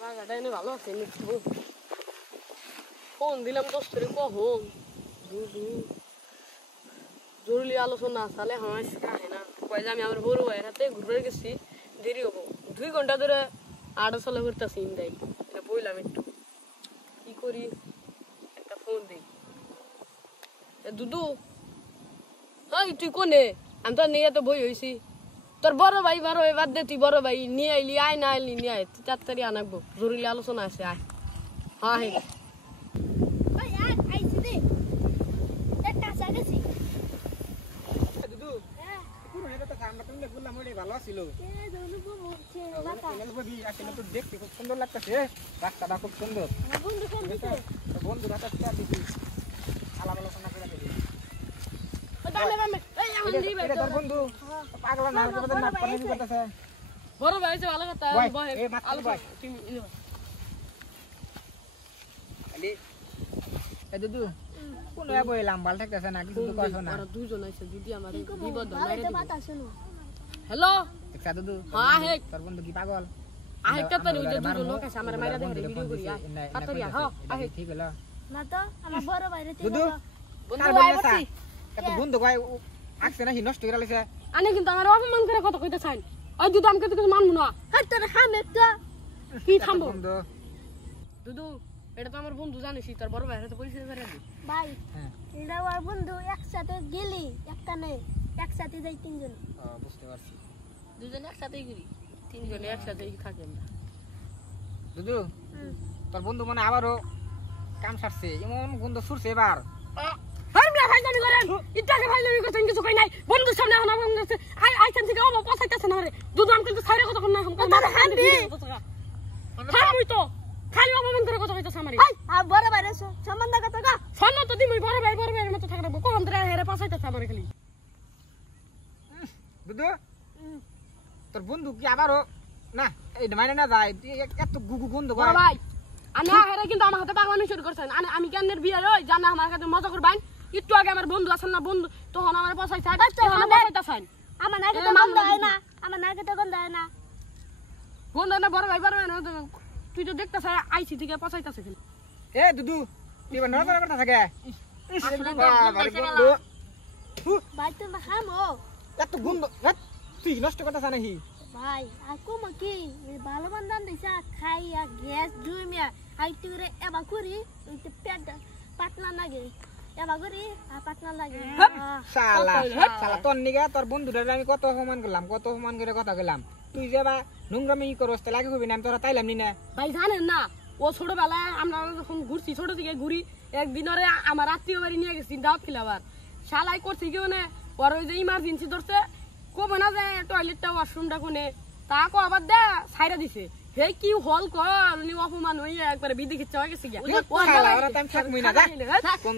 জায়গাটা এনে ভালো আছে নিচ্ছি ফোন দিলাম দোস্তরে কখন জরুরি আলোচনা চালে আমার কাহে না কয় যে আমি আমার বড় ভাইয়ের হাতে ঘুরে গেছি দেরি হবো 2 ঘন্টা ধরে আড়া চলা করতেছি ইন্দাই এটা বললাম একটু কি করি একটা ফোন দিই দুদু হ্যাঁ তুই কোনে আমি তো নিয়ে তো বই হয়েছি তোর বড় ভাই বাদ দে তুই বড় ভাই নিয়ে আইলি আয় না আইলি নিয়ে আয় তুই তাড়াতাড়ি আনাকবো জরুরি আলোচনা আছে আয় হ্যাঁ হ্যাঁ ভালো ছিল দেখতে খুব সুন্দর লাগতেছে রাস্তাটা খুব সুন্দর বন্ধু আলাপ আলোচনা করে দিবি বন্ধু পাগলা না করতেছে বড় ভাই ভালো কথা দুদু কোন বইলাম ভালো থাকতেছে না কিছু কথা না দুজন আছে যদি আমার বিপদ হ্যালো একটা দুদু হ্যাঁ হে তোর বন্ধু কি পাগল আহে কত রে দুজন লোক আছে আমার মাইরা দেখে ভিডিও করি তাড়াতাড়ি হ্যাঁ আহে ঠিক হলো না তো আমার বড় ভাইরে দুদু বন্ধু আইবছি এত বন্ধু কই আকছে না নষ্ট করে লাইছে আনে কিন্তু আমার অপমান করে কথা কইতে চাই ওই দুদু আমাকে তো মানমু না হ্যাঁ তোর হামে তো কি থামবো দুদু এটা তো আমার বন্ধু জানিস তোর বড় ভাইরে তো পরিচয় করে দি ভাই এটা ওর বন্ধু একসাথে গেলি একখানে একসাথে যাই তিনজন বুঝতে পারছি দুজন একসাথেই করি তিনজন একসাথেই থাকি আমরা দুদু তোর বন্ধু মানে আবারও কাম সারছে এমন বন্ধু ছুরছে এবার হারমিয়া ভাই জানি করেন ইটাকে ভাই লাগি কথা কিছু কই নাই বন্ধু সামনে এখন আমার কাছে আইছেন থেকে ও পছাইতাছে না রে দুদু আমি কিন্তু ছাইরে কথা না দাদা হান্দি হারমুই তো খালি অপমান করে কথা কইতাছ আমারে আর বড় ভাইরে সম্বন্ধ কথা কা শোনো তো দিমই বড় ভাইয়ের মতো থাকব কোন ধরে হেরে পছাইতাছে আমারে খালি দুদু তোর বন্ধু কি আবারও না এই মানে না যায় এত গুগু গন্ধ বড় ভাই আমি হেরে কিন্তু আমার হাতে পাগলামি শুরু করছেন আমি কেনের বিয়ে হই জানা আমার কাছে মজা করবেন একটু আগে আমার বন্ধু আছেন না বন্ধু তখন আমার পছাইছে তখন পছাইতাছেন আমার নাকে তো গন্ধ হয় না আমার নাকে তো গন্ধ হয় না বন্ধু না বড় ভাই তুই তো দেখতেছ আইছি থেকে পছাইতাছে খালি এ দুদু তুই বা নড়াচড়া করতে থাকে ভাই তুমি হামো এত গন্ধ তুই নষ্ট করতেছ নাকি ভাই আকু মকি ভালো বান্দান দিছা খাইয়া গ্যাস জুমিয়া আইতে করে এবা করি এইতে পেট পাতলা লাগে এবা করি আর পাতলা লাগে শালা তোর নিগা তোর বন্ধুটারে আমি কত অপমান করলাম কত অপমান করে কথা কইলাম তুই যে বা নোংরামি করস তে লাগে হবি না আমি তোরা তাইলাম নি না ভাই জানেন না ও ছোটবেলায় আমরা যখন ঘুরছি ছোট থেকে ঘুরি একদিন ওরে আমার আত্মীয় বাড়ি নিয়ে গেছি দাওয়াত খিলাবার শালাই করছি কি মানে ওর ওই যে ইমার্জেন্সি ধরছে কবে না যে টয়লেটটা ওয়াশরুমটা কোনে তা কো আবার দে ছাইরা দিছে হে কি হল কর উনি অপমান হইয়া একবারে বিধি খিচ্ছা হয়ে গেছে গিয়া ওরা টাইম থাকমই না যা কোন